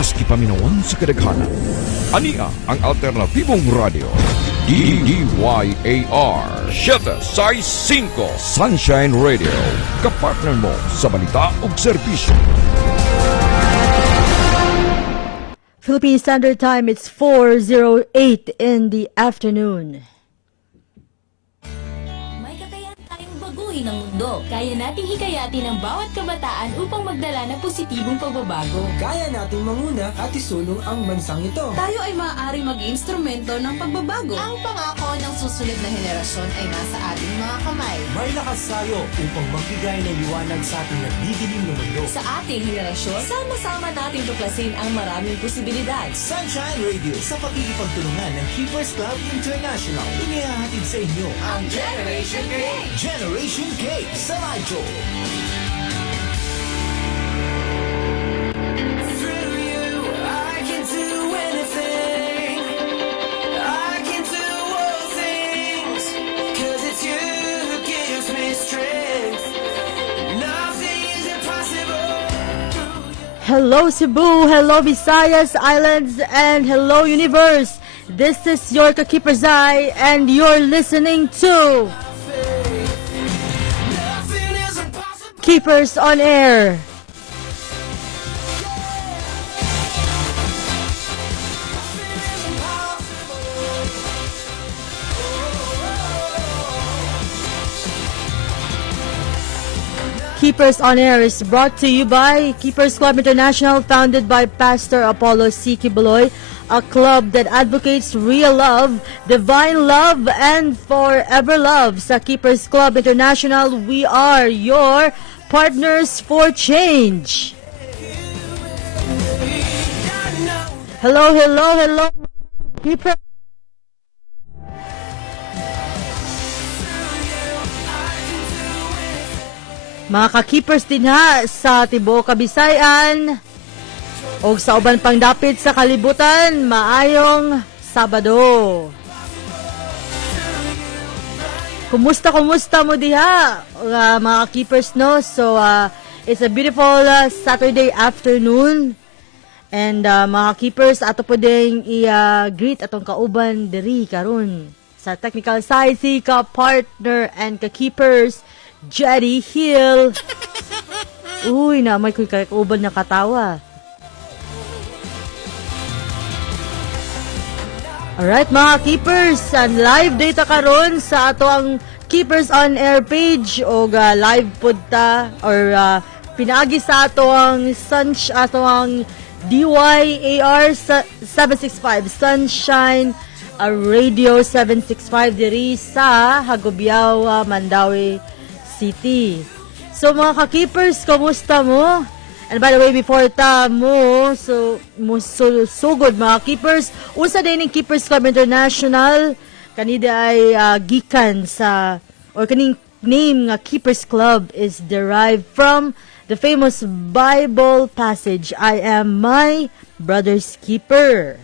maski paminawan sa kadaghanan. Ania ang alternatibong radio. DDYAR 765 Sunshine Radio. Kapartner mo sa balita ug serbisyo. Philippine Standard Time, it's 4:08 in the afternoon. Ng mundo. Kaya nating hikayatin ang bawat kabataan upang magdala ng positibong pagbabago. Kaya nating manguna at isulong ang bansang ito. Tayo ay maaaring mag-instrumento ng pagbabago. Ang pangako ng susunod na henerasyon ay nasa ating mga kamay. May lakas tayo upang magbigay ng liwanag sa ating nagdidilim na mundo. Sa ating henerasyon, sama-sama nating tuklasin ang maraming posibilidad. Sunshine Radio sa pagkikipagtulungan ng Keepers Club International. Inihahatid sa inyo Ang Generation K. Generation K sa radyo. Hello Cebu, hello Visayas Islands, and hello Universe. This is your Keeper's Eye, and you're listening to Keepers on Air. Keepers on Air is brought to you by Keepers Club International, founded by Pastor Apollo C. Kibuloy, a club that advocates real love, divine love, and forever love. Sa Keepers Club International, we are your partners for change. Hello, hello, hello, Keepers. Mga ka-keepers din ha sa tibuok Kabisayan o sa uban pang dapit sa kalibutan, maayong Sabado. Kumusta mo diha mga keepers, no? So it's a beautiful Saturday afternoon, and mga keepers, ato po ding i-greet atong kauban diri karon sa technical side, si ka-partner and ka-keepers Jetty Hill. Uy, na may kauban na katawa. Alright mga keepers, live data karon sa ato ang Keepers on Air page o live punta or pinaagi sa ato ang DYAR 765 Sunshine Radio 765 diri sa Hagobiao, Mandawi City. So mga ka-keepers, kumusta mo? And by the way, before mo sugod mga keepers, usa din ng Keepers Club International, kanida ay gikan sa, or kaning name nga Keepers Club is derived from the famous Bible passage, I am my brother's keeper.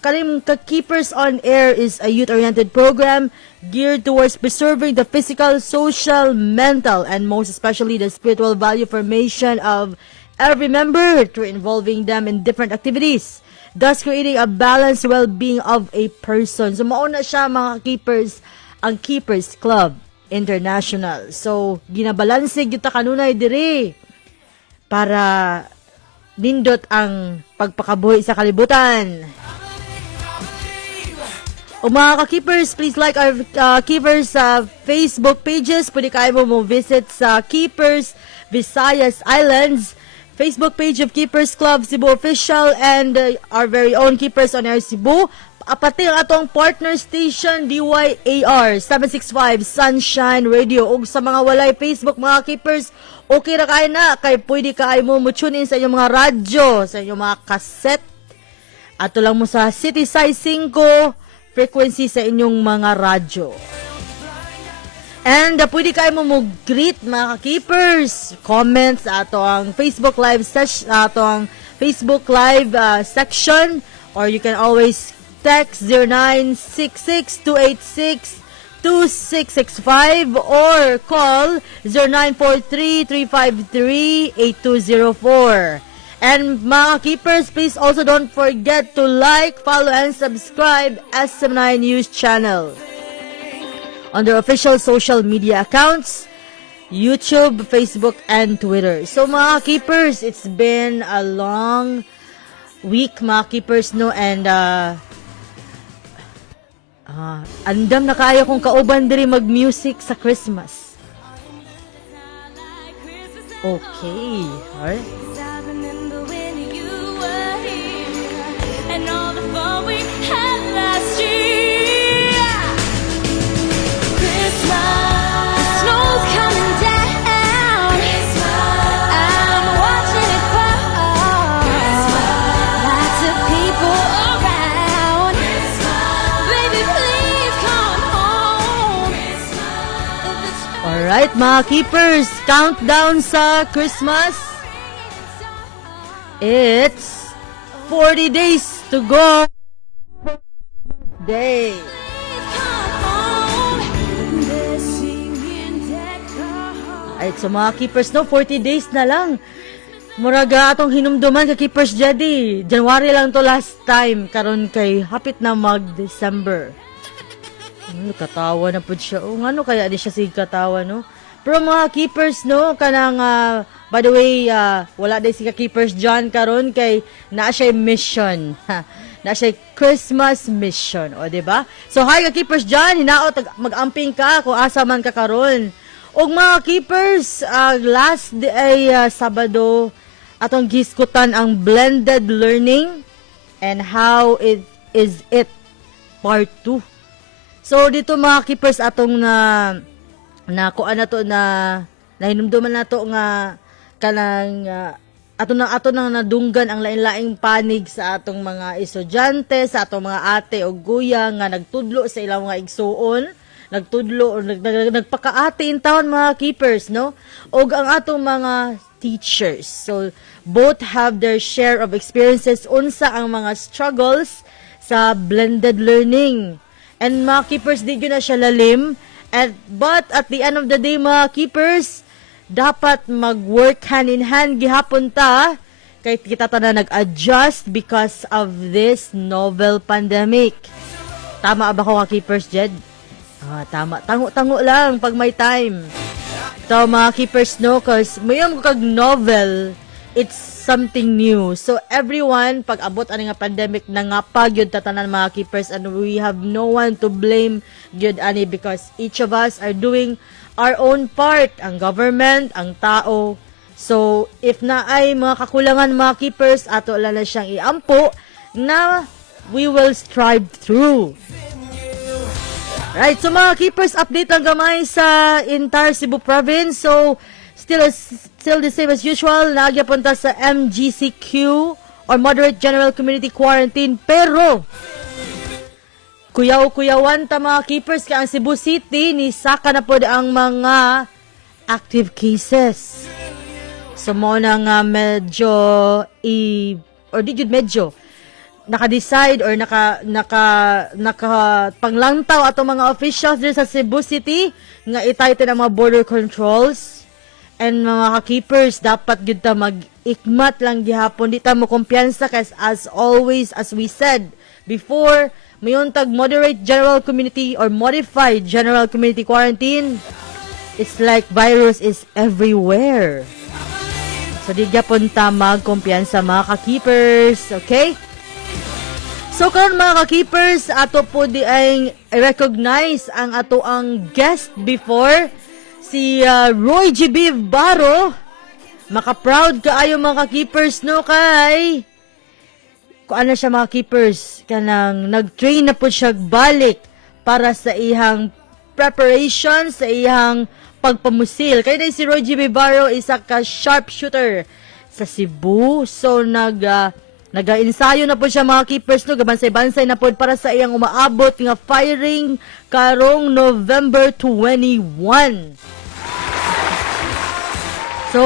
Kaning Keepers on Air is a youth-oriented program geared towards preserving the physical, social, mental, and most especially the spiritual value formation of every member through involving them in different activities, thus creating a balanced well-being of a person. So mauna siya mga keepers, ang Keepers Club International. So ginabalansig yuta kanunay diri para nindot ang pagpakabuhi sa kalibutan. O mga ka-keepers, please like our Keepers Facebook pages. Pwede kayo mo visit sa Keepers Visayas Islands Facebook page of Keepers Club Cebu Official, and our very own Keepers on Air Cebu. Pati ang atong partner station DYAR 765 Sunshine Radio. O sa mga walay Facebook mga keepers, okay na kayo na, kay pwede kayo mo tune in sa inyong mga radyo, sa inyong mga cassette. Ato lang mo sa City Size 5 frequency sa inyong mga radyo. And pwede kayo mo greet mga keepers, comments ato ang Facebook live section, or you can always text 0966-286-2665 or call 0943-353-8204. And mga keepers, please also don't forget to like, follow, and subscribe SM9 News Channel on their official social media accounts, YouTube, Facebook, and Twitter. So mga keepers, it's been a long week mga keepers, no? And andam na kaya kong kauban diri mag-music sa Christmas. Okay, alright. I remember when you were here and all the fun we had last year. Christmas, the snow's coming down. I'm watching it fall. Lots of people around. Baby, please come home. Alright, mga keepers, countdown sa Christmas. It's 40 days to go. Day. Alright, so mga keepers, no, 40 days na lang. Muraga atong hinumduman ka keepers jadi. January lang to last time. Karon kay hapit na mag-December. Katawa na po siya. O, ano kaya di siya sig katawa, no? Pero mga keepers, no, kanang, by the way, wala din si ka-keepers dyan karon kay naa siya mission. Na siya Christmas mission, o, diba? So, hi ka-keepers dyan, hinaot, mag-amping ka kung asa man ka karon. O mga keepers, last day, Sabado, atong giskutan ang blended learning and how it is it part 2. So dito mga keepers atong kuan na to na hinumduman na to nga kanang ato nang nadunggan ang lain-laing panig sa atong mga estudyante, sa atong mga ate o guya nga nagtudlo sa ilang mga igsuon, nagtudlo o nagpakaati in town mga keepers, no? Og ang atong mga teachers. So both have their share of experiences unsa ang mga struggles sa blended learning. And mga keepers, di na siya lalim. But at the end of the day, mga keepers, dapat mag-work hand in hand gihapon ta kay kita ta na nag-adjust because of this novel pandemic. Tama ba ko mga keepers, Jed? Tama. Tango-tango lang pag may time. So mga keepers, no, cause mayroon ko kag novel, it's something new. So everyone, pag abot ani nga pandemic na nga pag yun tatanan mga keepers, and we have no one to blame yun ani because each of us are doing our own part, ang government, ang tao. So if na ay mga kakulangan mga keepers, ato lang na siyang iampo na we will strive through. Right, so mga keepers, update lang gamay sa entire Cebu province. So still the same as usual, nagyapunta sa MGCQ or Moderate General Community Quarantine, pero kuyaw-kuyawan ta mga keepers kay ang Cebu City ni saka na pod ang mga active cases. So mo na nga medyo naka-decide or naka panglantaw ato mga officials din sa Cebu City nga itighten ang mga border controls. And mga keepers, dapat gid ta mag-ikmat lang gihapon, di ta mo kumpiyansa kasi as always, as we said before, mayon tag moderate general community or modified general community quarantine. It's like virus is everywhere. So di gyapon ta magkumpiyansa mga ka-keepers, okay? So karon mga ka-keepers, ato po di ay recognize ang ato ang guest before, si Roy G.B. Baro. Maka-proud kaayo mga ka-keepers, no, kay kung ano siya mga keepers, kanang nag-train na po siya balik para sa ihang preparation, sa ihang pagpamusil. Kaya na si Roy G.B. Baro, isa ka sharpshooter sa Cebu. So nag-ensayo na po siya mga keepers, no, gabansay-bansay na po para sa iyang umaabot nga firing karong November 21. So,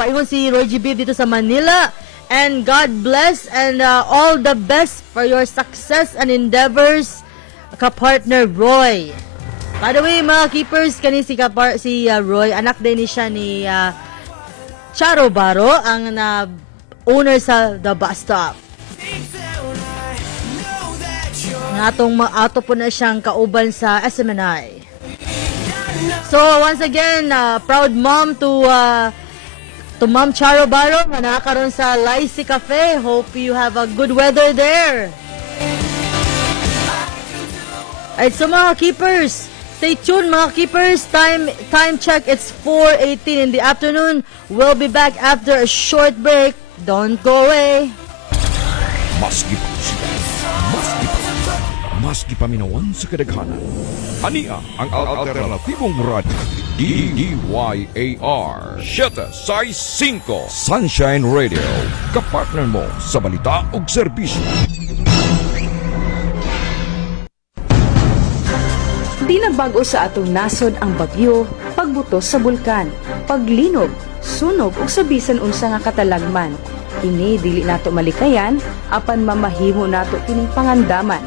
paingon si Roy G.B. dito sa Manila. And God bless and all the best for your success and endeavors, ka-partner Roy. By the way, mga keepers, kani si Roy, anak din ni siya ni Charo Baro, ang owner sa the bus stop. Natong maato po na siyang kauban sa SMNI. So once again, proud mom to Ma'am Charo Baro na nakakaroon sa Lycee Cafe. Hope you have a good weather there. Alright, so mga keepers, stay tuned mga keepers. Time check, it's 4:18 in the afternoon. We'll be back after a short break. Don't go away. Maski pa sila, maski paminawan sa kadaghanan. Ania ang alternatibong radyo. DYAR 765 Sunshine Radio. Kapartner mo sa balita ug serbisyo. Di na bago sa atong nasod ang bagyo, pagbutos sa bulkan, paglinog, sunog ug sa bisan unsa nga katalagman. Ini dili nato malikayan apan mamahimo nato kining pangandaman.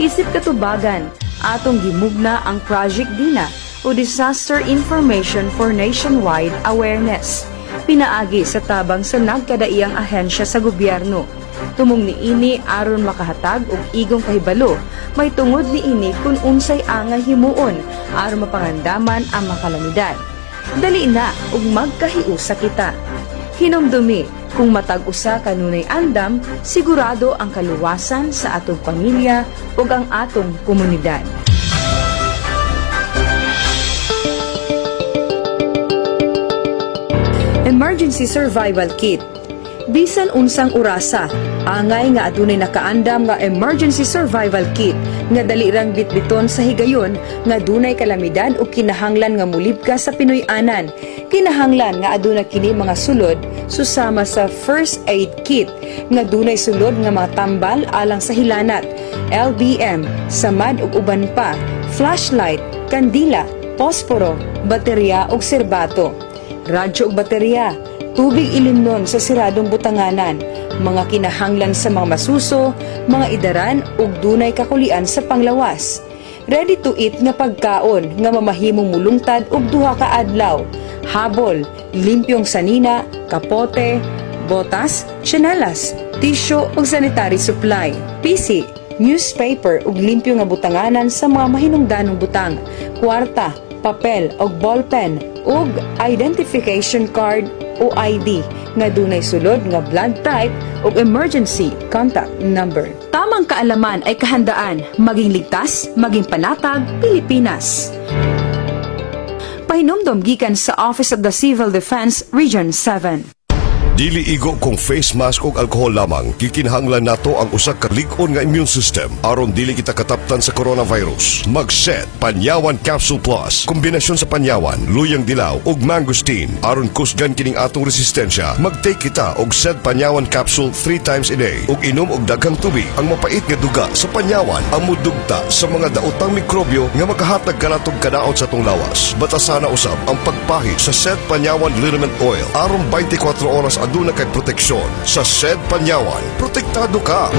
Isip katubagan, atong gimugna ang Project Dina o Disaster Information for Nationwide Awareness. Pinaagi sa tabang sa nagkadaiyang ahensya sa gobyerno. Tumong ni ini aron makahatag og igong kahibalo, may tungod ni ini kung unsay angay himuon aron mapangandaman ang makalamidad. Dali na ug magkahiusa kita. Hinumdumi kung matag usa kanunay andam, sigurado ang kaluwasan sa atong pamilya ug ang atong komunidad. Emergency Survival Kit. Bisan unsang urasa, angay nga adunay nakaandam nga emergency survival kit nga dali rang bitbiton sa higayon nga dunay kalamidad o kinahanglan nga mulibka sa Pinoy-anan. Kinahanglan nga aduna kini mga sulod susama sa first aid kit nga dunay sulod nga mga tambal alang sa hilanat, LBM, samad ug uban pa, flashlight, kandila, posporo, baterya ug serbato. Radyo ug baterya, tubig ilimnon sa siradong butanganan, mga kinahanglan sa mga masuso, mga idaran ug dunay kakulian sa panglawas. Ready to eat nga pagkaon nga mamahimong mulungtad og duha ka adlaw. Habol, limpyong sanina, kapote, botas, tsinelas, tisyo ug sanitary supply. PC, newspaper ug limpyo nga butanganan sa mga mahinungdanong butang, kwarta, papel ug ballpen ug identification card o ID nga dunay sulod nga blood type ug emergency contact number. Tamang kaalaman ay kahandaan, maging ligtas, maging panatag, Pilipinas. Pahinumdom gikan sa Office of the Civil Defense Region 7. Dili igo kung face mask ug alcohol lamang, kikinahanglan nato ang usa ka lig-on nga immune system aron dili kita kataptan sa coronavirus. Mag-set Panyawan Capsule Plus, kombinasyon sa panyawan, luyang dilaw ug mangosteen aron kusgan kining atong resistensya. Mag-take kita og Set Panyawan Capsule 3 times a day ug inom og daghang tubig. Ang mapait nga duga sa panyawan ang mudugta sa mga daotang mikrobyo nga makahatag kanatog kadaot sa atong lawas. Batasana usab ang pagpahid sa Set Panyawan Liniment Oil aron 24 oras aduna kay proteksyon. Sa SED Panyawan, protektado ka.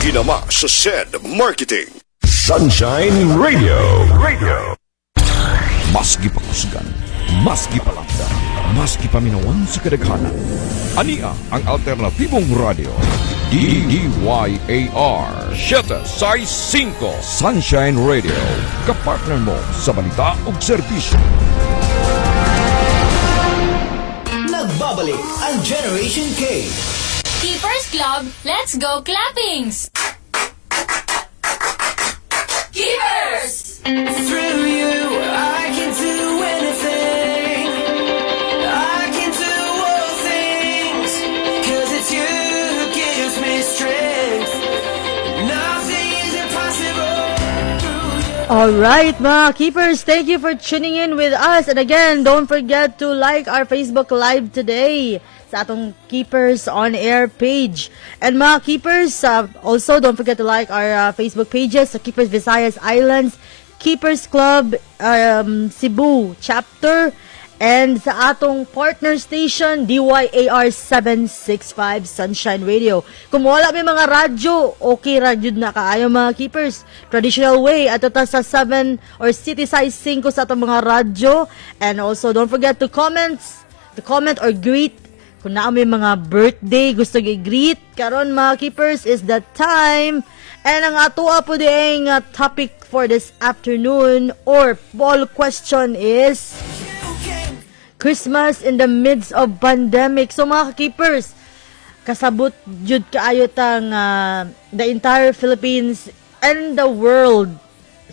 Kinama sa SED Marketing. Sunshine Radio. Maski pa kusgan, maski pa lakda, maski paminawan sa kadaghanan. Ania ang alternatibong radyo. DYAR 765 Sunshine Radio. Kapartner mo sa balita ug serbisyo. Nagbabalik ang Generation K. Keepers Club, let's go clappings! Keepers! Through you, I can do anything. I can do all things. 'Cause it's you who gives me strength. Nothing is impossible. Alright mga keepers, thank you for tuning in with us. And again, don't forget to like our Facebook Live today sa atong Keepers On Air page. And mga keepers, also don't forget to like our Facebook pages sa Keepers Visayas Islands, Keepers Club Cebu Chapter, and sa atong partner station, DYAR 765 Sunshine Radio. Kung wala may mga radyo, okay radyo na kaayo mga keepers. Traditional way, ato ta sa 7 or city size 5 sa atong mga radyo. And also, don't forget to comment or greet kung may mga birthday, gusto i-greet, karon mga keepers, is the time. And ang atoa po din topic for this afternoon or poll question is Christmas in the midst of pandemic. So mga keepers, kasabot jud kaayo tang the entire Philippines and the world,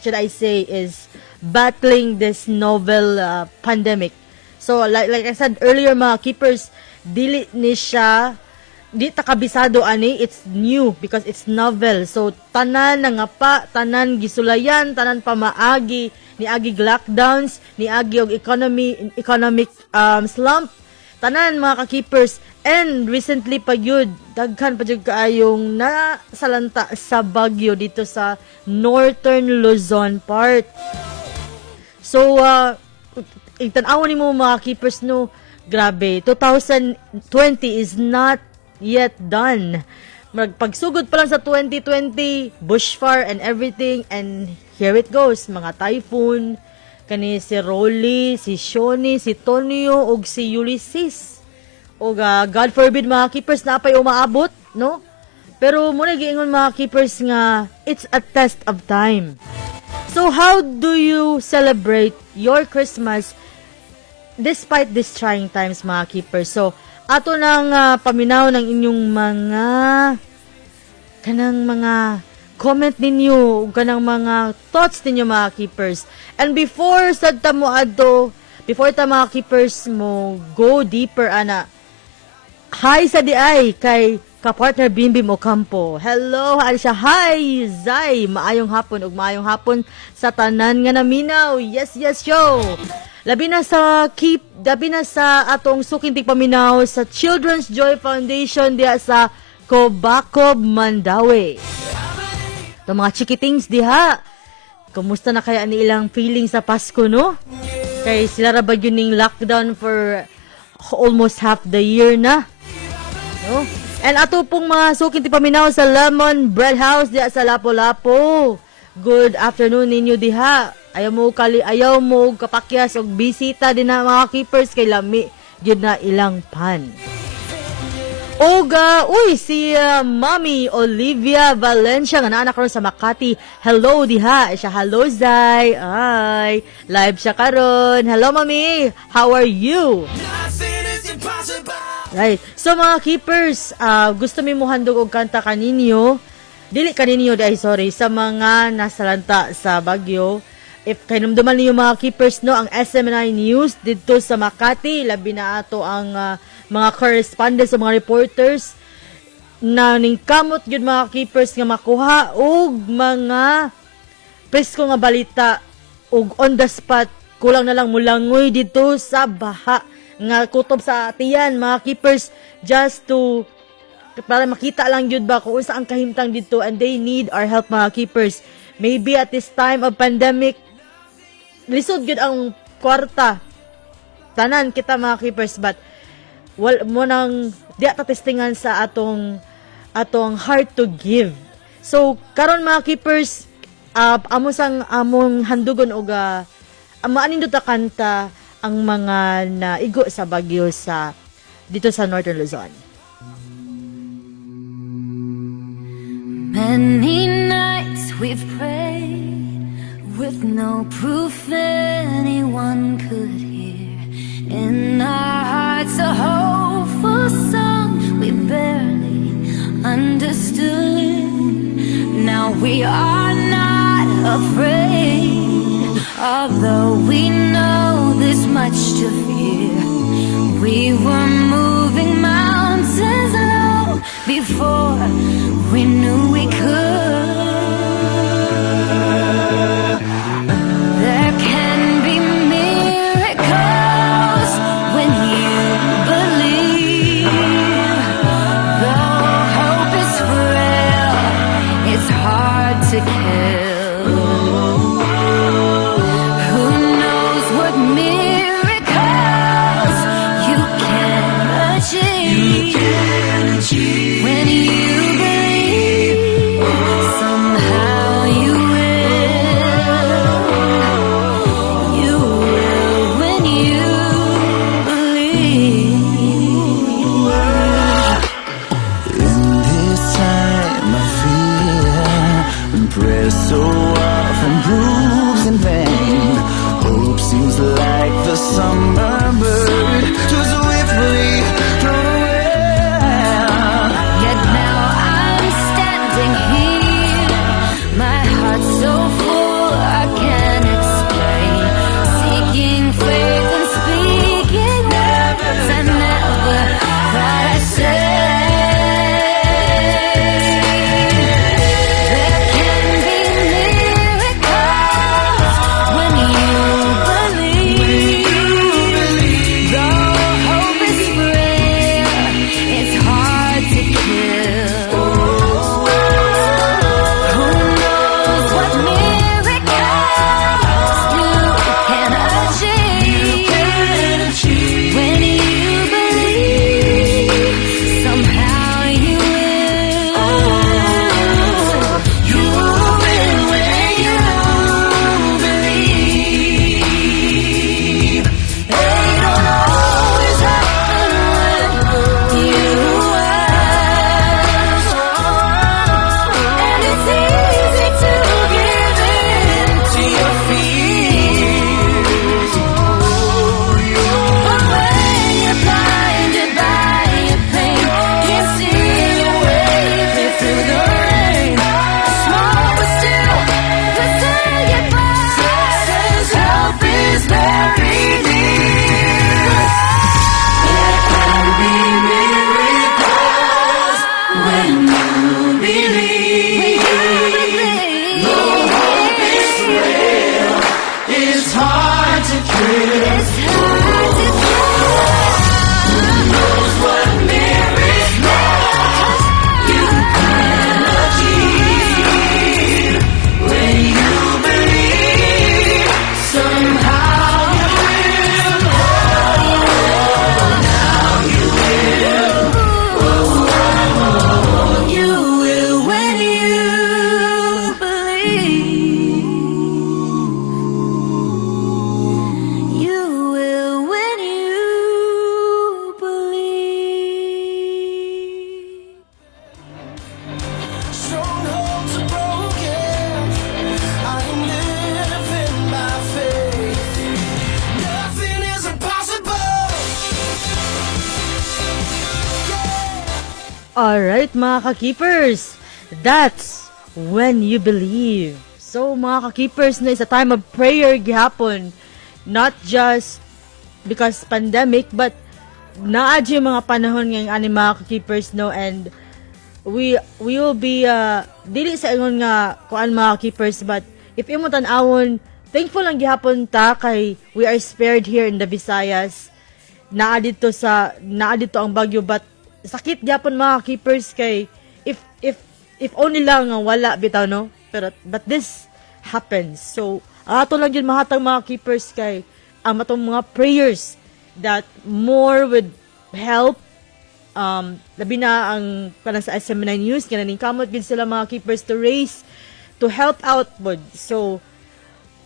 should I say, is battling this novel pandemic. So like I said earlier mga keepers, dili ni siya, di ta kabisado ani, it's new because it's novel. So tanan nangapa, tanan gisulayan, tanan pamaagi, niagi lockdowns, niagi og economic slump, tanan mga ka-keepers. And recently pa yun, daghan pa jud kaayong nasalanta sa bagyo dito sa Northern Luzon part. So itanaw ni mo mga keepers, no, grabe, 2020 is not yet done. Pagsugod pa lang sa 2020, bushfire and everything, and here it goes, mga typhoon, kani si Rolly, si Shoni, si Tonyo, ug si Ulysses. O God forbid mga keepers na pa'y umaabot, no? Pero muna giingon mga keepers nga, it's a test of time. So how do you celebrate your Christmas despite these trying times mga keepers? So ato nang paminaw ng inyong mga comment ninyo, kanang mga thoughts ninyo mga keepers. And before ta mga keepers mo go deeper ana, hi sa diay kay kapartner Bimbim Ocampo. Hello, siya. Hi, Zay. Maayong hapon sa tanan nga naminaw. Yes, yo. Labi na sa atong sukintig paminaw sa Children's Joy Foundation diha sa Cobacob, Mandaue. Itong mga chikitings diha, kumusta na kaya ni ilang feeling sa Pasko, no? Kay sila ra ba yun ning lockdown for almost half the year na, no? And ato pong mga sukintig paminaw sa Lemon Bread House diha sa Lapu-Lapu. Good afternoon ninyo diha. Ayaw mo kapakyas og bisita din na mga keepers kay lami gyud na ilang pan. Si Mami Olivia Valencia nga naa karon sa Makati. Hello diha. Siya, hello Zay. Ay, live siya karon. Hello Mami. How are you? Right. So mga keepers, gusto mi mo handog og kanta kaninyo. Sa mga nasalanta sa bagyo. If kainumduman niyo mga keepers, no, ang SMNI News dito sa Makati, labi na ato ang mga correspondents o mga reporters na ningkamot yun mga keepers nga makuha og mga presko nga balita og on the spot, kulang na lang mulangoy dito sa baha nga kutob sa atiyan mga keepers, just to para makita lang yun ba kung saan kahimtang dito, and they need our help mga keepers. Maybe at this time of pandemic, lisod yun ang kwarta tanan kita mga keepers, but mo nang di testingan sa atong heart to give. So karon mga keepers, among handugon og maanin ta kanta ang mga naigo sa bagyo sa dito sa Northern Luzon. Many nights we've prayed with no proof anyone could hear. In our hearts a hopeful song we barely understood. Now we are not afraid, although we know there's much to fear. We were moving mountains low before we knew we could. There can be miracles when you believe. Though hope is frail, it's hard to kill. Who knows what miracles you can achieve when you believe. believe. No hope is real. It's hard to kill. It's hard to Knows what miracles you can achieve when you believe. Somehow you will. Now you will. You will when you believe. You will when you believe. Strongholds are broken. I am living by faith. Nothing is impossible. Alright mga ka-keepers, that's when you believe. So mga ka-keepers, na is a time of prayer gihapon. Not just because pandemic, but naadyo yung mga panahon ngayong ani mga ka-keepers, no? And we will be, dili sa ingon nga kuan mga ka-keepers, but if imo tan-awon, thankful lang gihapon ta kay we are spared here in the Visayas. Naa dito ang bagyo, but sakit gyapon mga keepers kay if only lang nga wala bitaw, no, pero but this happens. So ato lang yun mahatag mga keepers kay ang matong mga prayers that more would help, labi na ang kanang sa SM9 News kananing kamot gid sila mga keepers to help out pod. So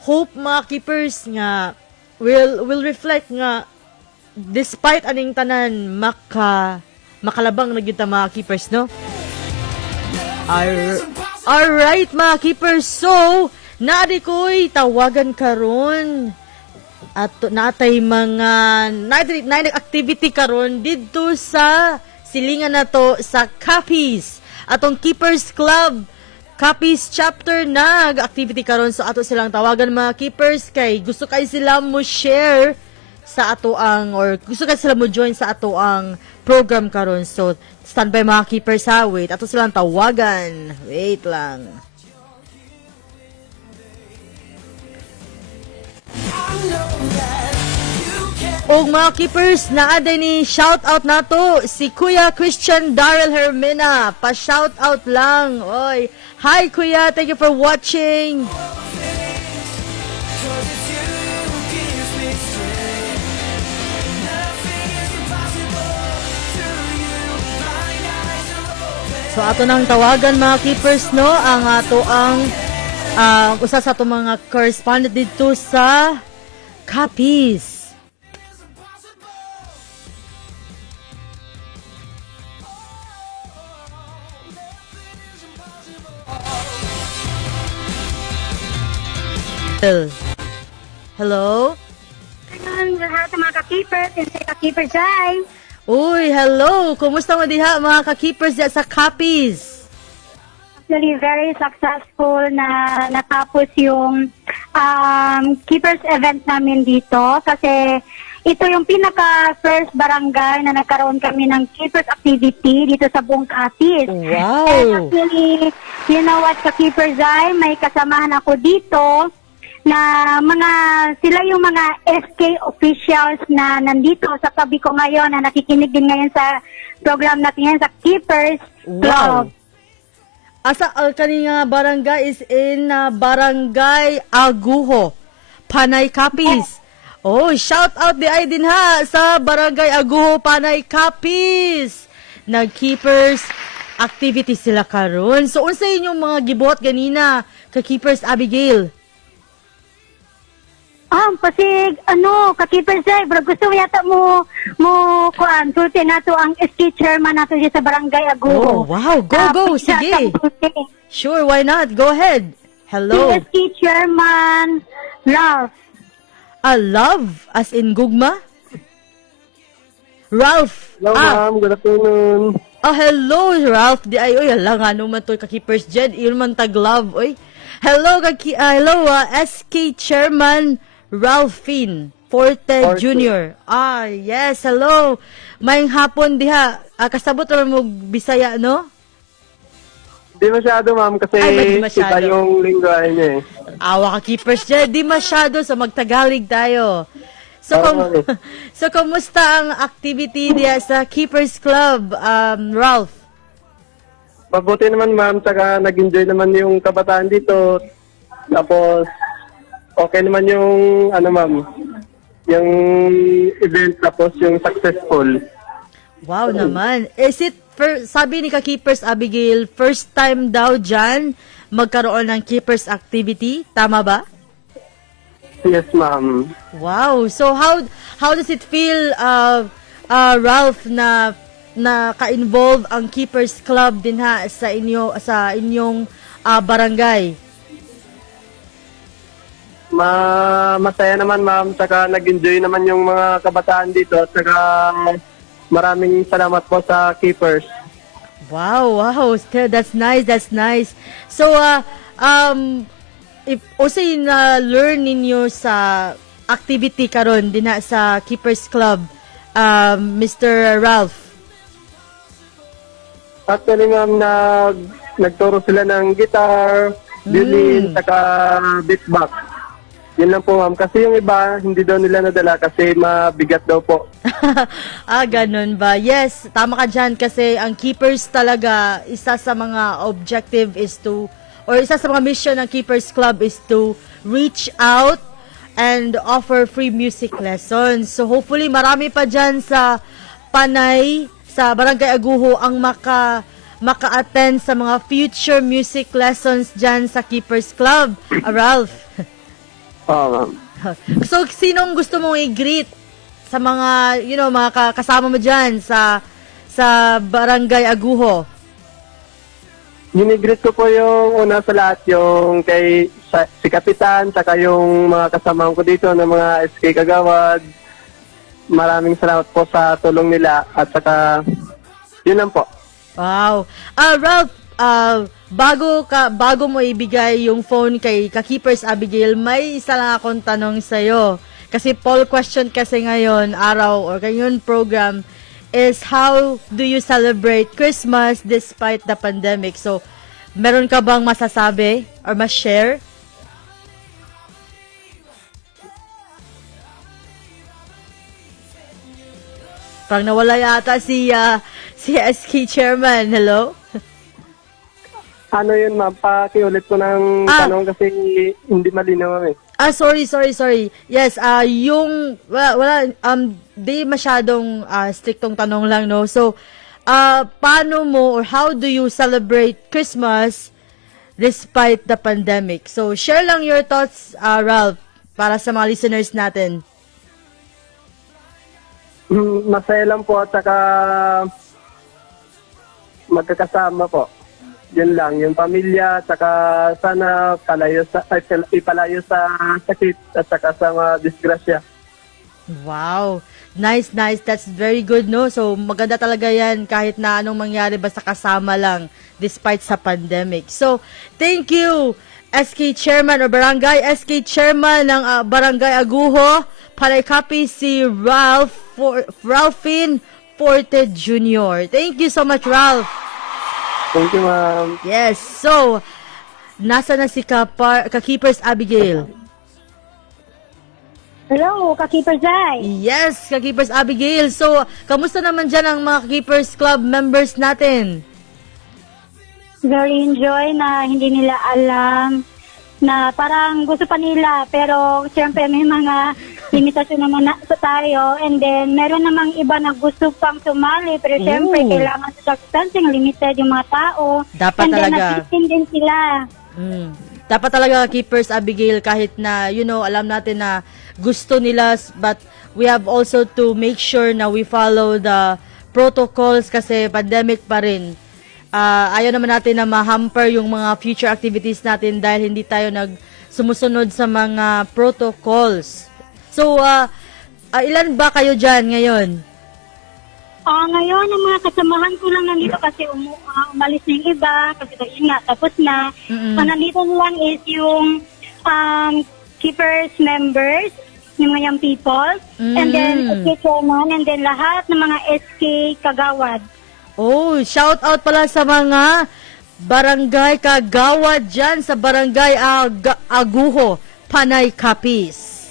hope mga keepers nga will reflect nga despite aning tanan makalabang na gyud ta mga keepers, no? Alright mga keepers, so naadi ko'y tawagan karon at natay mga activity karon didto sa silingan nato sa Capiz, atong Keepers Club Capiz chapter nag-activity karon. So ato silang tawagan mga keepers kay gusto kay sila mo share sa ato ang or gusto kay sila mo join sa ato ang program karon. So standby mga keepers ha, wait ato silang tawagan, wait lang. Og mga keepers, naaday ni shoutout nato si Kuya Christian Darrell Hermena. Pa-shoutout lang. Oy, hi Kuya, thank you for watching. So ato nang tawagan mga keepers, no, ang ato ang usa sa ato mga correspondent dito sa Capiz. Hello? Lahat ng mga ka-keepers, sa ka-keepers ay. Uy, hello! Kumusta mo diha mga ka-keepers diya sa Capiz? Actually, very successful na natapos yung keepers event namin dito kasi ito yung pinaka-first barangay na nagkaroon kami ng keepers activity dito sa buong Capiz. Wow! And actually, you know what, ka-keepers ay, may kasamahan ako dito na sila yung mga SK officials na nandito sa tabi ko ngayon na nakikinig din ngayon sa program natin ngayon sa Keepers Club. Wow! Asa kanina barangay is in Barangay Aguho, Panay Capiz. Oh, shout out di ay din ha sa Barangay Aguho, Panay Capiz. Nag-keepers activity sila karon. So unsa inyong mga gibuhat ganina ka Keepers Abigail? Kasi, ka-keepers ay, bro, gusto yata mo sulti na to ang SK chairman nato dito sa Barangay Aguho. Oh, wow. Go, sige. Sure, why not? Go ahead. Hello. Si SK chairman, Ralph. Love? As in gugma? Ralph. Hello, ma'am. Good afternoon. Hello, Ralph. Di ay, oy, ala nga naman to ka-keepers dyan. Iyon man tag-love, oy. Hello, SK chairman, Ralphine Forte Jr. Yes, hello. Mayang hapon diha. Kasabot naman mo Bisaya, no? Di masyado, ma'am, kasi Ay, di masyado. kita yung lingwahe niya eh. Awa ka keepers dyan, di masyado, so magtagalog tayo. So, Oo, so kumusta ang activity diya sa Keepers Club, Ralph? Mabuti naman, ma'am, saka nag-enjoy naman yung kabataan dito. Tapos, okay naman yung, ma'am, yung event, tapos yung successful. Wow naman. Is it, sabi ni ka-Keepers Abigail, first time daw dyan magkaroon ng Keepers activity? Tama ba? Yes, ma'am. Wow. So how does it feel, Ralph, na ka-involve ang Keepers Club din ha sa inyong barangay? Masaya naman, ma'am, saka nag-enjoy naman yung mga kabataan dito, saka maraming salamat po sa Keepers. Wow. That's nice. So, if also na-learn ninyo sa activity karon din na sa Keepers Club, Mr. Ralph? Actually, ma'am, nagturo sila ng guitar, violin, saka beatbox. Yun lang po, ma'am. Kasi yung iba, hindi daw nila nadala kasi mabigat daw po. Ganun ba? Yes, tama ka dyan kasi ang Keepers talaga, isa sa mga objective is to, or isa sa mga mission ng Keepers Club is to reach out and offer free music lessons. So hopefully marami pa dyan sa Panay, sa Barangay Aguho ang maka-attend sa mga future music lessons dyan sa Keepers Club. Ralph. Oo, ma'am. So, sinong gusto mong i-greet sa mga, mga kasama mo dyan sa Barangay Aguho? Ginigreet ko po yung una sa lahat, yung si Kapitan, saka yung mga kasama ko dito ng mga SK Kagawad. Maraming salamat po sa tulong nila at saka yun lang po. Wow. Ralph, bago mo ibigay yung phone kay ka-Keepers Abigail, may isa lang akong tanong sa'yo. Kasi poll question kasi ngayon, araw or ngayon program, is how do you celebrate Christmas despite the pandemic? So, meron ka bang masasabi or ma-share? Parang nawala yata si SK Chairman. Hello? Ano yun, ma'am? Pakiulit ko ng tanong kasi hindi malinaw, ma'am eh. Sorry. Yes, di masyadong striktong tanong lang, no? So, paano mo or how do you celebrate Christmas despite the pandemic? So, share lang your thoughts, Ralph, para sa mga listeners natin. Masaya lang po at saka magkakasama po. Yun lang, yung pamilya, saka sana ipalayo sa sakit at saka sa mga disgrasya. Wow. Nice. That's very good, no? So, maganda talaga yan kahit na anong mangyari, basta kasama lang despite sa pandemic. So, thank you, SK Chairman or Barangay SK Chairman ng Barangay Aguho. Paray-copy si Ralphine Forte Jr. Thank you so much, Ralph. Thank you, ma'am. Yes. So, nasa na si ka-Keepers Abigail? Hello, ka-Keepers Zay. Yes, ka-Keepers Abigail. So, kamusta naman dyan ang mga Keepers Club members natin? Very enjoy na hindi nila alam na parang gusto pa nila pero siyempre may mga limitasyon naman sa tayo and then meron namang iba na gusto pang sumali pero siyempre kailangan sa distancing, limited yung mga tao. Dapat and talaga. And then natin din sila. Dapat talaga Keepers Abigail kahit na alam natin na gusto nila but we have also to make sure na we follow the protocols kasi pandemic pa rin. Ayaw naman natin na ma-hamper yung mga future activities natin dahil hindi tayo sumusunod sa mga protocols. So, ilan ba kayo dyan ngayon? Ngayon, ang mga kasamahan ko lang nandito kasi umalis na yung iba kasi yun nga, tapos na. Ang nandito lang is yung Keepers members, yung mga young people, and then SK Chairman, and then lahat ng mga SK Kagawad. Oh, shout out pala sa mga Barangay Kagawad dyan sa Barangay Aguho, Panay, Capiz.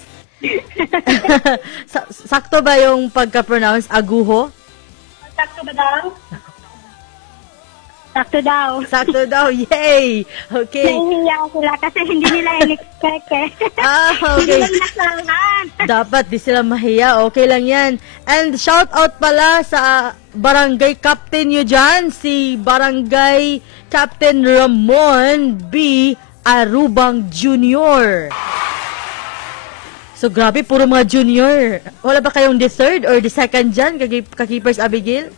Sakto ba yung pagka-pronounce Aguho? Sakto ba daw? Sakto daw. Sakto daw, yay! Okay. Nahihiya sila kasi hindi nila in-expect eh. Okay. Hindi nila nasahan. Dapat di sila mahiya, okay lang yan. And shout out pala sa barangay captain nyo dyan, si Barangay Captain Ramon B. Arubang Jr. So grabe, puro mga junior. Wala ba kayong the third or the second dyan, ka-Keepers Abigail?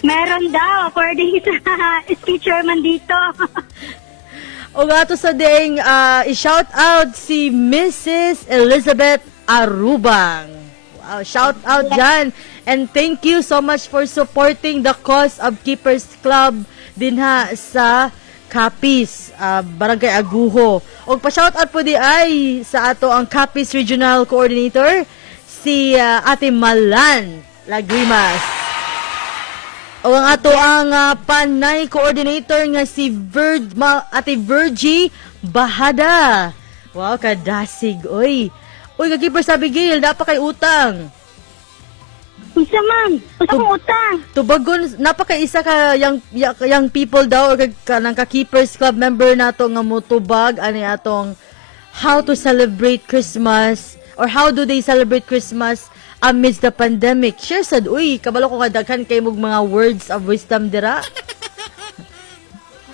Meron daw, according sa ski chairman dito. O nga to sa ding, i-shout out si Mrs. Elizabeth Arubang. Wow, shout out dyan. And thank you so much for supporting the cause of Keepers Club din ha sa Capiz, Barangay Aguho. O pa-shout out po di ay sa ato ang Capiz Regional Coordinator, si Ate Malan Lagrimas. O ang ato ang Panay Coordinator nga si Ate Virgie Bahada. Wow, kadasig. Uy, ka-Keepers Abigail, dapat kay utang. Unsa man? Unsa kong utang? Tubagon, napaka-isa ka young people daw or kanang ka-Keepers Club member nato nga motubag ani atong how to celebrate Christmas or how do they celebrate Christmas amidst the pandemic. Share sad, uy, kabalo ko kadaghan kay mong mga words of wisdom dira.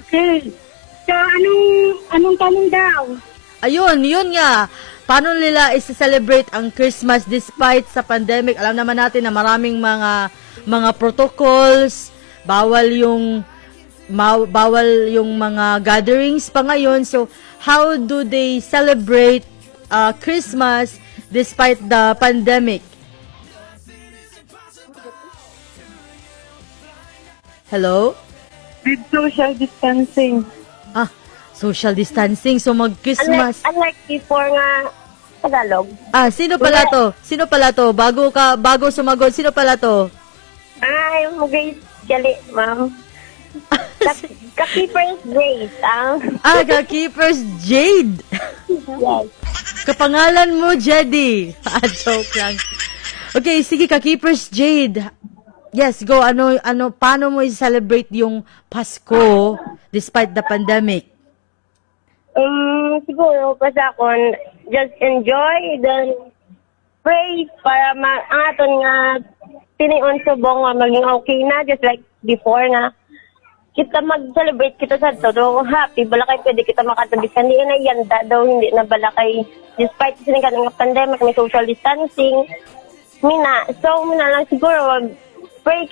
Okay. So, anong tanong daw? Ayun, yun nga. Paano nila i-celebrate ang Christmas despite sa pandemic? Alam naman natin na maraming mga protocols, bawal yung mga gatherings pa ngayon. So, how do they celebrate Christmas despite the pandemic? Hello? With social distancing. Social distancing. So, mag-Christmas. Unlike before nga Tagalog. Sino pala to? Sino pala to? Bago sumagot, sino pala to? Ay, mugay gali, ma'am. Ka-Keepers Grace. Ka-Keepers Jade. Yes. Kapangalan mo, Jedy. Joke lang. Okay, sige, ka-Keepers Jade. Yes, go. Paano mo i-celebrate yung Pasko despite the pandemic? Siguro, pasakon, just enjoy, then pray para ang aton nga tinion subong nga maging okay na, just like before nga. Kita mag-celebrate kita sa todo, happy, balakay pwede kita makatabi. Hindi na yanda daw, hindi na balakay. Despite siningan ng pandemic, may social distancing. Mina lang siguro, pray,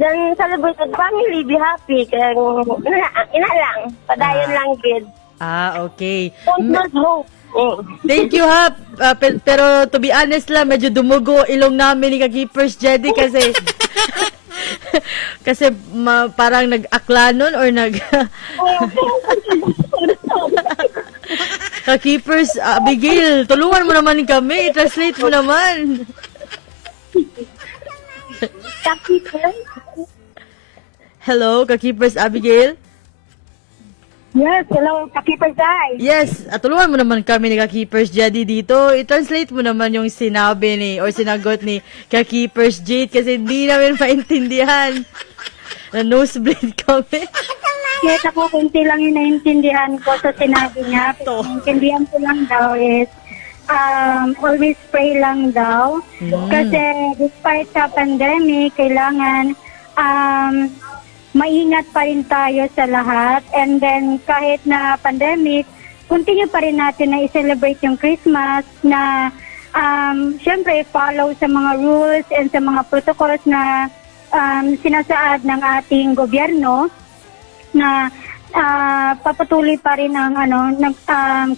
then celebrate with family, be happy. Kaya, ina lang, padayon lang, kid. Okay. Don't hope. Thank you, ha. Pero to be honest lang, medyo dumugo ilong namin ni ka-Keepers Jedy kasi kasi parang nag-aklanon or ka-Keepers Abigail, tulungan mo naman kami, translate mo naman. Hello, ka-Keepers Abigail? Yes, hello, ka-Keepers Ay. Yes, tulungan mo naman kami ni ka-Keepers Jedy dito. I-translate mo naman yung sinabi or sinagot ni ka-Keepers Jade kasi hindi namin maintindihan. Na nosebleed kami. Yes, ako kunti lang yung naintindihan ko sa sinabi niya. Pero naintindihan ko lang daw is always pray lang daw. Kasi despite sa pandemic, kailangan maingat pa rin tayo sa lahat. And then kahit na pandemic, continue pa rin natin na i-celebrate yung Christmas na syempre follow sa mga rules and sa mga protocols na sinasaad ng ating gobyerno na papatuloy pa rin ang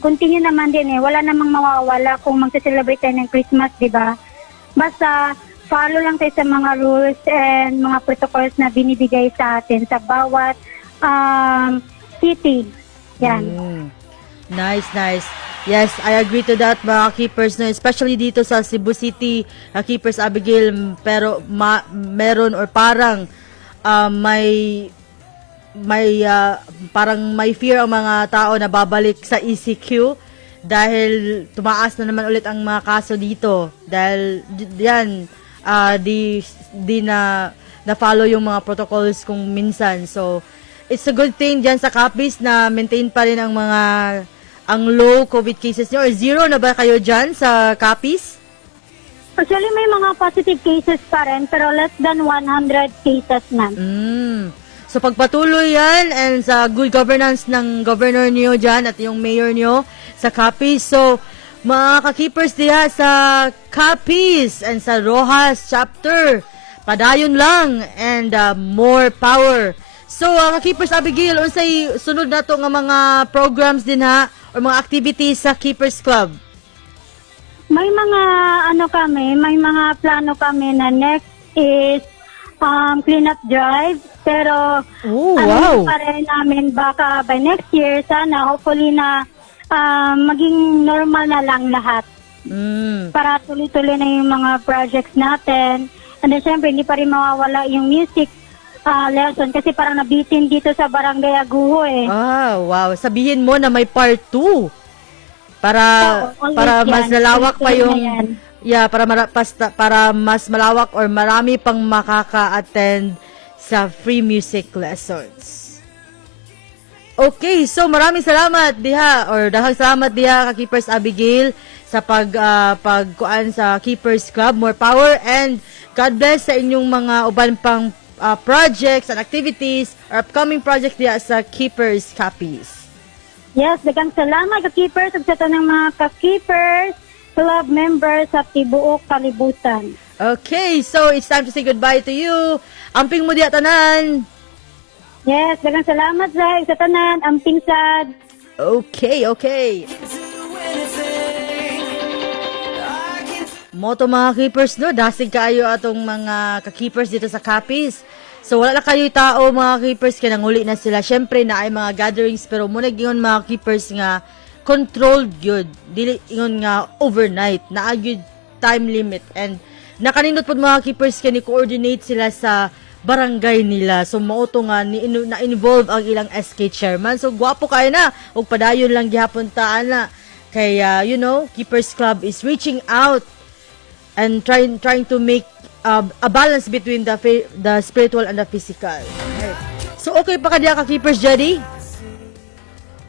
continue naman din wala namang mawawala kung magse-celebrate tayo ng Christmas, di ba? Basta follow lang tayo sa mga rules and mga protocols na binibigay sa atin sa bawat city. Yan. Nice. Yes, I agree to that, mga Keepers, no? Especially dito sa Cebu City, Keepers Abigail, pero meron or parang parang may fear ang mga tao na babalik sa ECQ dahil tumaas na naman ulit ang mga kaso dito dahil yan di na follow yung mga protocols kung minsan. So it's a good thing diyan sa Capiz na maintain pa rin ang low COVID cases niyo, or zero na ba kayo diyan sa Capiz? Actually, may mga positive cases pa rin, pero less than 100 cases na. So pagpatuloy yan and sa good governance ng governor niyo dyan at yung mayor niyo sa Capiz. So mga ka-keepers diya sa Capiz and sa Rojas chapter, padayon lang and more power. So ka-keepers Abigail, unsay sunod na to nga mga programs din ha or mga activities sa Keepers Club? May mga may mga plano kami na next is cleanup drive, pero wow. pa rin namin baka by next year sana hopefully na maging normal na lang lahat. Para tuloy-tuloy na yung mga projects natin. And then syempre hindi pa rin mawawala yung music lesson kasi parang nabitin dito sa Barangay Aguho eh. Wow. Sabihin mo na may part 2. Para mas malawak pa yung para mas malawak or marami pang makaka-attend sa free music lessons. Okay, so maraming salamat diha or dahang salamat diha ka Keepers Abigail sa pagkuan sa Keepers Club. More power and God bless sa inyong mga uban pang projects and activities or upcoming projects diha sa Keepers Capiz. Yes, daghang salamat ka-keepers ug sa tanang mga ka-keepers club members sa tibuok kalibutan. Okay, so it's time to say goodbye to you. Amping mo diya tanan. Yes, daghang salamat sa tanan, amping sad. Okay. Moto mga keepers no, dasig kayo atong mga ka-keepers dito sa Capiz. So wala na kayo tao mga keepers kaya nanguli na sila. Syempre na ay mga gatherings pero muna gingon mga keepers nga controlled gyud. Dili ingon nga overnight na gyud time limit and nakanindot pod mga keepers kaya ni-coordinate sila sa barangay nila. So mauto nga na-involve ang ilang SK chairman. So gwapo kayo na ug padayon lang gihapon ta ana. Kaya Keepers Club is reaching out and trying to make a balance between the spiritual and the physical. Right. So okay pa ka diya ka Keepers Jody?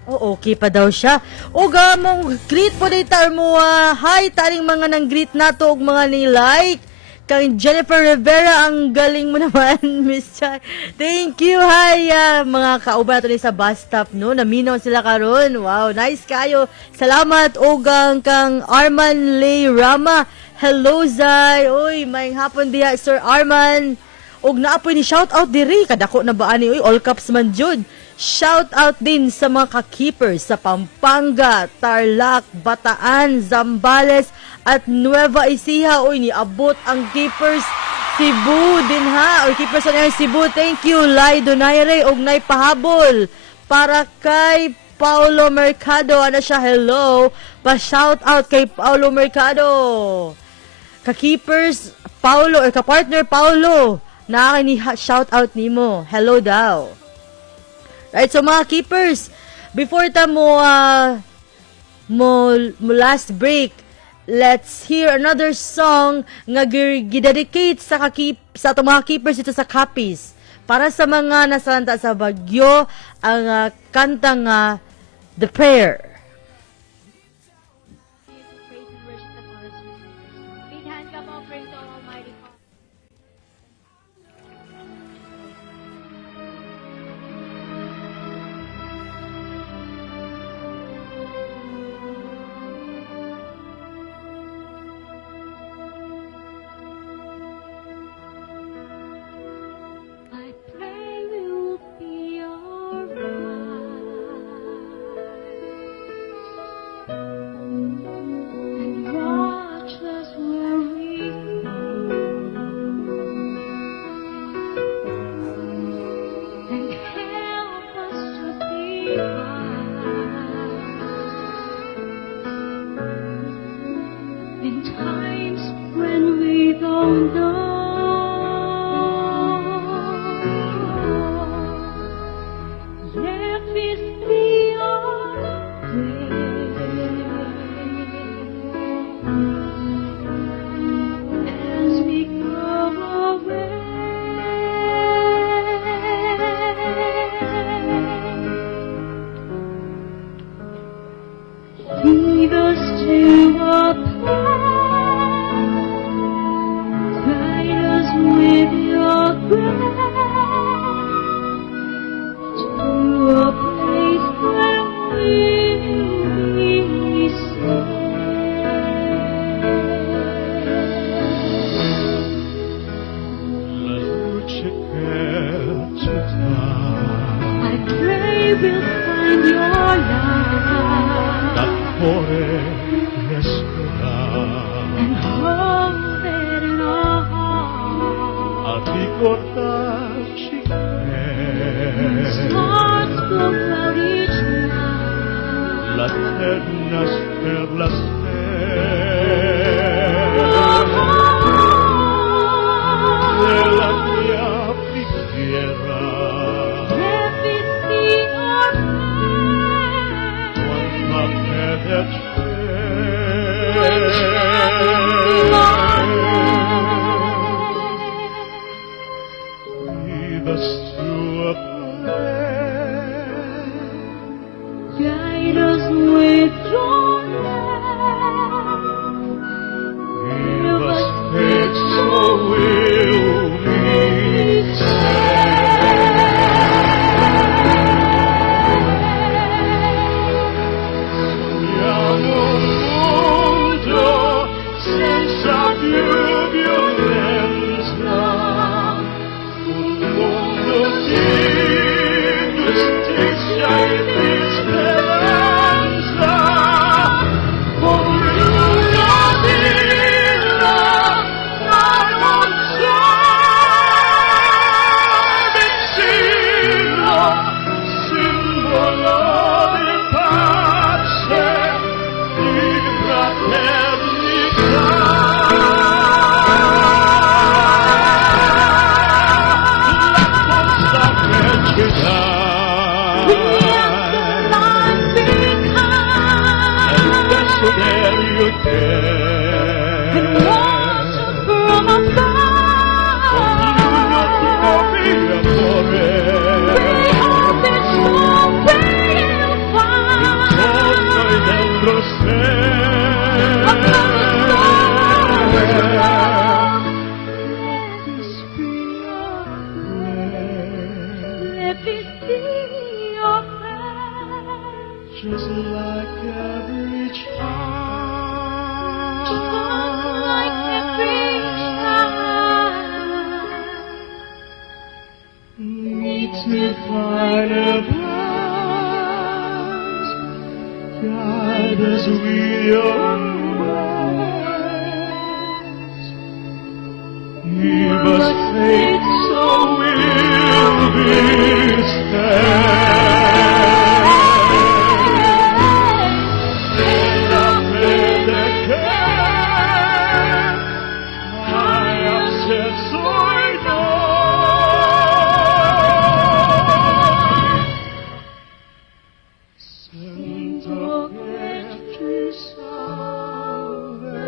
Oh, okay pa daw siya. O gamong greet po dita mo. Hi taring mga nang greet nato og mga ni like. Kang Jennifer Rivera, ang galing mo naman, Miss Chay. Thank you. Hi mga kauban nato ni sa bus stop no. Naminaw sila karon. Wow, nice kayo. Salamat ogang kang Arman Lay Rama. Hello, Zay. Uy, mayang hapon diya, Sir Arman. Og naapoy ni shout out diri. Kadako na ba ani? Uy, all caps man jud. Shout out din sa mga ka-keepers sa Pampanga, Tarlac, Bataan, Zambales, at Nueva Ecija. Uy, niabot ang keepers Cebu din ha. Uy, keepers on air Cebu. Thank you, Lai Donaire. Og nay pahabol para kay Paulo Mercado. Ano siya? Hello. Pa-shout out kay Paulo Mercado. Ka-keepers Paulo or ka-partner Paulo, shout out nimo. Hello daw. Right, so mga keepers, before ta mo last break, let's hear another song nga gidedicate sa atong mga keepers dito sa Capiz. Para sa mga nasalanta sa bagyo, ang kanta nga The Prayer. us to a plan. Guide us with your grace to a place where we'll be safe. I pray we'll find your love and hold it in our hearts. When stars go out each night, Las eternas perlas de la mia preghiera. let me see your face. Ma fede lead us to a place. Guide us with your love. Give us faith so we'll be Sogniamo un mondo senza più violenza, un mondo di giustizia e di speranza. Ognuno dirà ma non c'è vicino, simbolo di pace, di fraternità. La forza che ci dà il desiderio che From above, ognuno trovi amore hope it's so we'll find. intorno e dentro sé. Let me see your face. Just like every child, Like every child need to find a place. Guide us with your grace. Give us faith so we'll be safe. E la fede che hai acceso in noi. Sento che ci salve.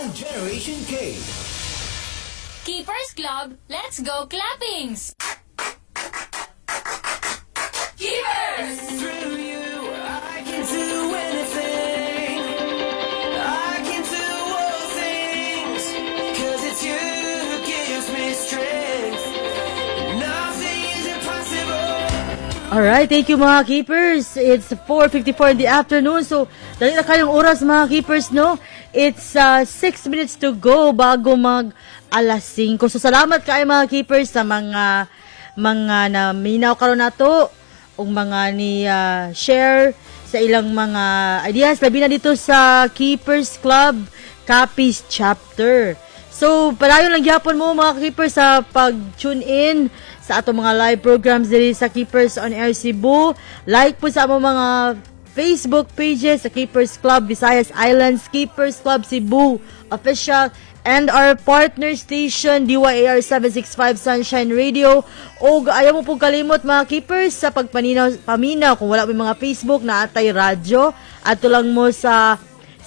Ang Generation K. Keepers Club, let's go clappings! Keepers! Through you, I can do anything. I can do all things. 'Cause it's you who gives me strength. Nothing is impossible. Alright, thank you mga keepers. It's 4:54 in the afternoon. So, dali na kayong oras mga keepers, no? It's 6 minutes to go bago mag alas 5. So, salamat kayo mga keepers sa mga naminaw karon nato ug mga ni share sa ilang mga ideas labi na dito sa Keepers Club Capiz Chapter. So, padayon lang gyapon mo mga keepers sa pag-tune in sa ato mga live programs diri sa Keepers on Air Cebu. Like po sa among mga Facebook pages sa Keepers Club Visayas Islands, Keepers Club Cebu Official, and our partner station DYAR 765 Sunshine Radio. O ayaw mo pong kalimot mga keepers sa paminaw kung wala may mga Facebook na atay radyo at lang mo sa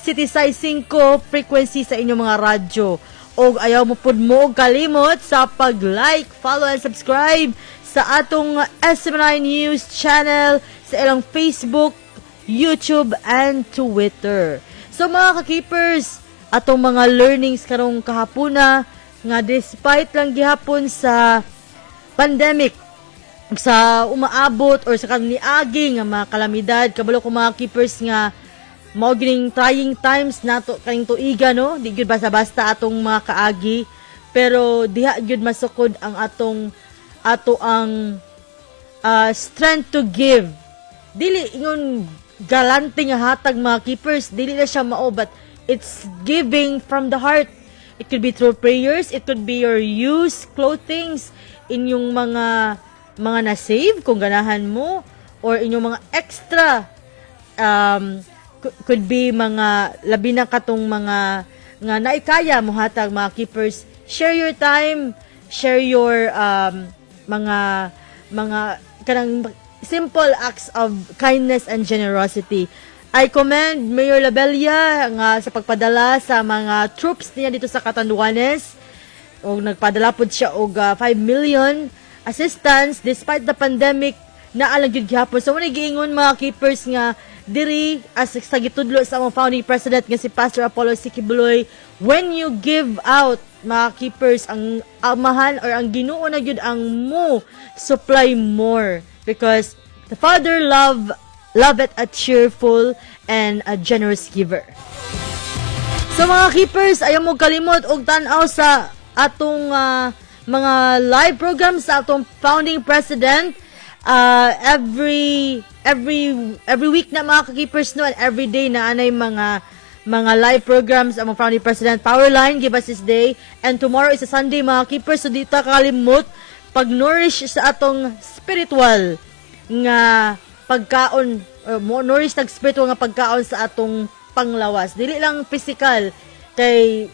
City Size 5 frequency sa inyong mga radyo. O ayaw mo pud mo kalimot sa pag-like, follow and subscribe sa atong SM9 News channel sa ilang Facebook, YouTube and Twitter. So mga ka-keepers, atong mga learnings karong kahapuna nga despite lang gihapon sa pandemic sa umaabot or sa kaniagi nga mga kalamidad kabalo ko mga keepers nga mao gining trying times nato kaning tuiga no di gyud basta-basta atong mga kaagi pero diha gyud masukod ang ato ang strength to give dili ingon galante nga hatag mga keepers dili na siya mao but it's giving from the heart. It could be through prayers, it could be your used clothings, inyong mga na-save kung ganahan mo, or inyong mga extra, could be mga, labi na katong mga, nga naikaya mo hatag mga keepers. Share your time, share your, kanang simple acts of kindness and generosity. I commend Mayor Labella nga sa pagpadala sa mga troops niya dito sa Catanduanes. O nagpadala po siya og 5 million assistance despite the pandemic na alang gyud gihapon. So muna giingon mga keepers nga diri as sa gitudlo sa among founding president nga si Pastor Apollo Sikibuloy, when you give out mga keepers ang amahan or ang Ginoo na gyud ang mo supply more because the Father loveth a cheerful and a generous giver. So mga keepers, ayaw mo kalimot og tan-aw sa atong mga live programs sa atong founding president every week na mga keepers no and every day na anay mga live programs ang founding president Powerline give us this day and tomorrow is a Sunday mga keepers so di ta kalimot pag-nourish sa atong spiritual nga pagkaon nourish tag spiritual nga pagkaon sa atong panglawas dili lang physical kay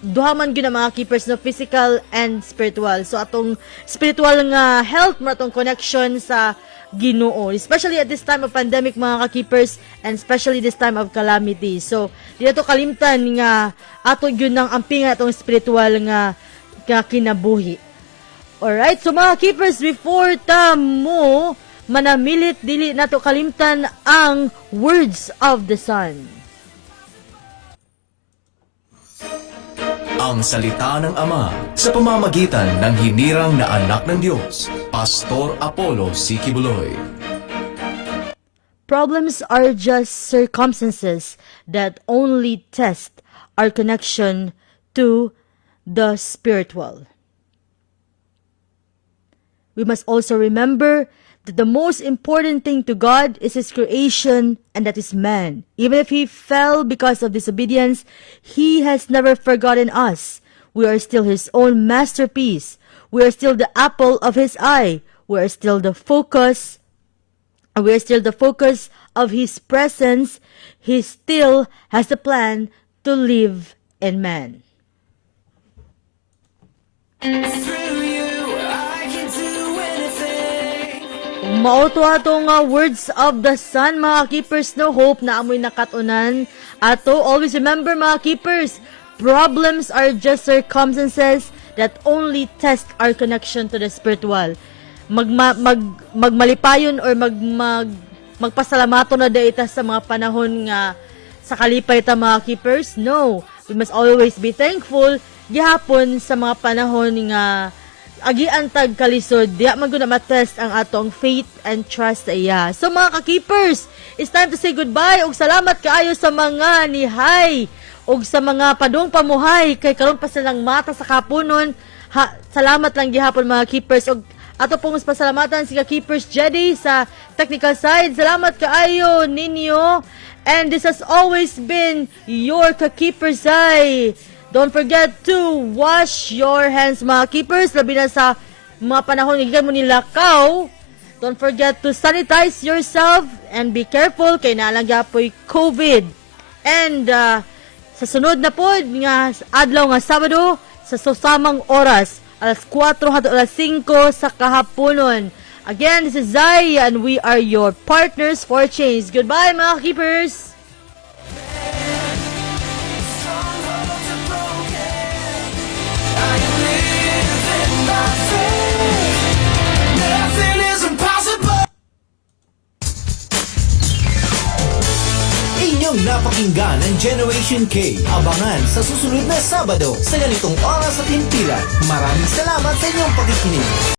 duha man gyud mga keepers no physical and spiritual so atong spiritual nga health mo atong connection sa Ginoo especially at this time of pandemic mga ka-keepers and especially this time of calamity so di ato kalimtan nga ato gyud nang ampingan atong spiritual nga kinabuhi. Alright, so mga keepers, before mo manamilit, dili nato kalimtan ang words of the Son. Ang salita ng Ama sa pamamagitan ng hinirang na anak ng Diyos, Pastor Apollo Sikibuloy. Problems are just circumstances that only test our connection to the spiritual. We must also remember that the most important thing to God is His creation, and that is man. Even if he fell because of disobedience, He has never forgotten us. We are still His own masterpiece. We are still the apple of His eye. We are still the focus. We are still the focus of His presence. He still has the plan to live in man. Mauto atong words of the Son, mga keepers, no hope na amoy nakatunan. Ato, always remember mga keepers, problems are just circumstances that only test our connection to the spiritual. Magmalipayon or magpasalamato na daita sa mga panahon nga sa kalipay ta mga keepers. No, we must always be thankful gihapon sa mga panahon nga agian tag kalisod, diya man gud na matest ang atong faith and trust sa iya. So mga ka-keepers, it's time to say goodbye ug salamat kaayo sa mga nihay ug sa mga padung pamuhay kay karon pa silang mata sa kapunon. Salamat lang gihapon mga keepers ug ato pong pasalamatan si ka-keepers Jedi sa technical side. Salamat kaayo ninyo and this has always been your ka-keepers ay. Don't forget to wash your hands, mga keepers. Labi na sa mga panahon nga mo nilakaw. Don't forget to sanitize yourself and be careful kay naalang gyapoy COVID. And sa sunod na pod nga adlaw nga Sabado sa susamang oras alas 4 hangtod alas 5 sa kahaponon. Again, this is Zai and we are your partners for change. Goodbye mga keepers! Nothing is impossible. Inyong napakinggan ang Generation K. Abangan sa susunod na Sabado sa ganitong oras at himpilan. Maraming salamat sa inyong pakikinig.